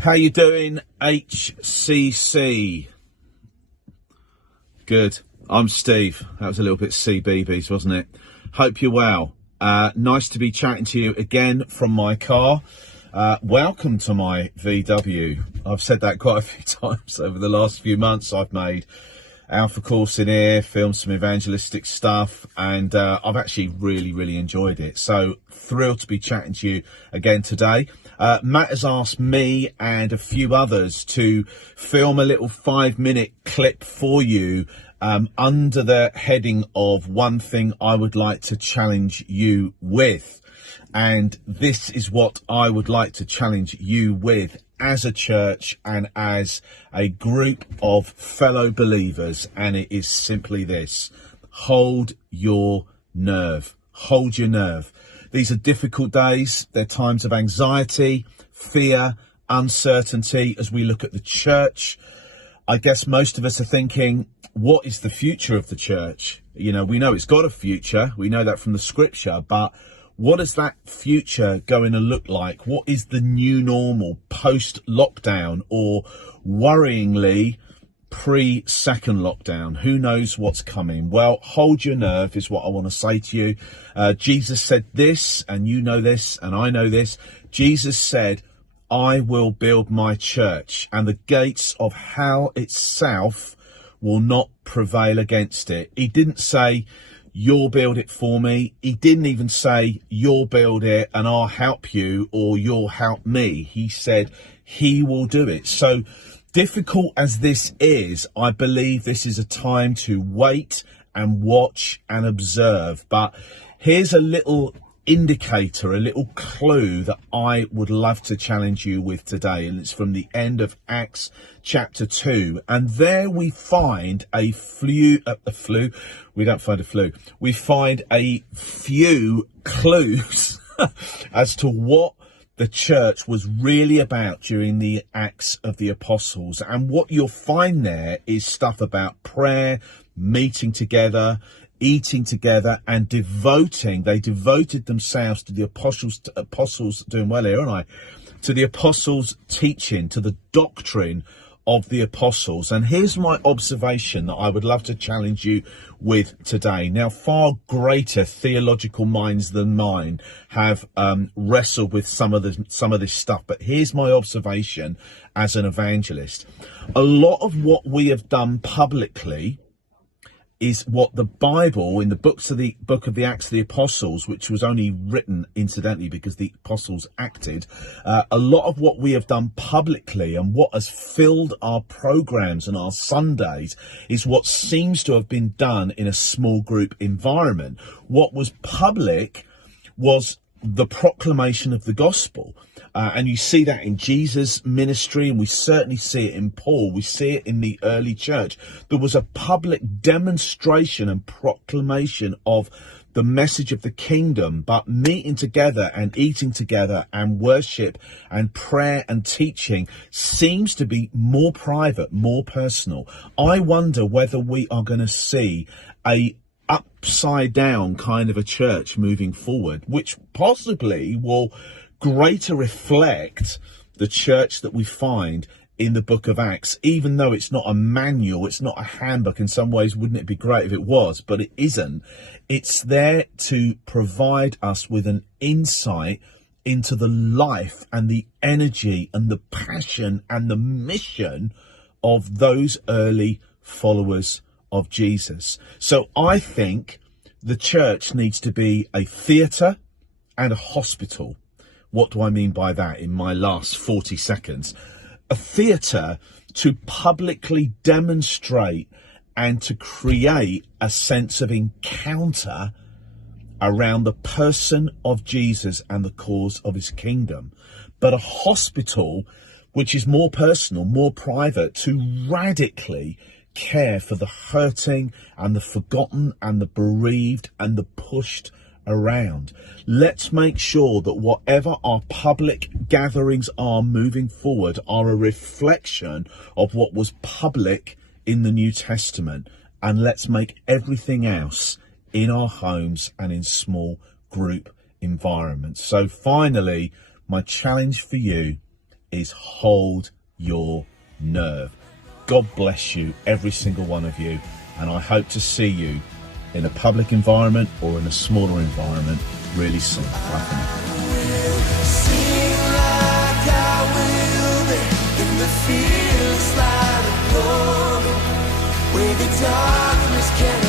How you doing, HCC? Good. I'm Steve. That was a little bit CBeebies, wasn't it? Hope you're well. Nice to be chatting to you again from my car. Welcome to my VW. I've said that quite a few times over the last few months. I've made Alpha course in here, filmed some evangelistic stuff, and I've actually really enjoyed it. So thrilled to be chatting to you again today. Matt has asked me and a few others to film a little 5-minute clip for you under the heading of one thing I would like to challenge you with. And this is what I would like to challenge you with as a church and as a group of fellow believers. And it is simply this: hold your nerve. Hold your nerve. These are difficult days. They're times of anxiety, fear, uncertainty as we look at the church. I guess most of us are thinking, what is the future of the church? You know, we know it's got a future. We know that from the scripture, but what is that future going to look like? What is the new normal post-lockdown, or worryingly pre-second lockdown? Who knows what's coming? Well, hold your nerve is what I want to say to you. Jesus said this, and you know this, and I know this. Jesus said, I will build my church, and the gates of hell itself will not prevail against it. He didn't say, you'll build it for me. He didn't even say, you'll build it and I'll help you, or you'll help me. He said he will do it. So difficult as this is, I believe this is a time to wait and watch and observe. But here's a little indicator, a little clue that I would love to challenge you with today, and it's from the end of Acts chapter 2, and there we find we find a few clues as to what the church was really about during the Acts of the Apostles. And what you'll find there is stuff about prayer, meeting together, eating together, and they devoted themselves to the apostles doing well here, aren't I? To the apostles' teaching, to the doctrine of the apostles. And here's my observation that I would love to challenge you with today. Now, far greater theological minds than mine have wrestled with some of this stuff, but here's my observation as an evangelist. A lot of what we have done publicly is what the Bible, in the book of the Acts of the Apostles, which was only written incidentally because the apostles acted, a lot of what we have done publicly and what has filled our programs and our Sundays is what seems to have been done in a small group environment. What was public was the proclamation of the gospel. And you see that in Jesus' ministry, and we certainly see it in Paul. We see it in the early church. There was a public demonstration and proclamation of the message of the kingdom, but meeting together and eating together and worship and prayer and teaching seems to be more private, more personal. I wonder whether we are going to see a upside down kind of a church moving forward, which possibly will greater reflect the church that we find in the book of Acts, even though it's not a manual, it's not a handbook. In some ways, wouldn't it be great if it was? But it isn't. It's there to provide us with an insight into the life and the energy and the passion and the mission of those early followers of Jesus. So I think the church needs to be a theatre and a hospital. What do I mean by that in my last 40 seconds? A theatre to publicly demonstrate and to create a sense of encounter around the person of Jesus and the cause of his kingdom. But a hospital which is more personal, more private, to radically care for the hurting and the forgotten and the bereaved and the pushed around. Let's make sure that whatever our public gatherings are moving forward are a reflection of what was public in the New Testament, and let's make everything else in our homes and in small group environments. So finally, my challenge for you is hold your nerve. God bless you, every single one of you, and I hope to see you in a public environment or in a smaller environment really soon. Bye for now. Where the darkness can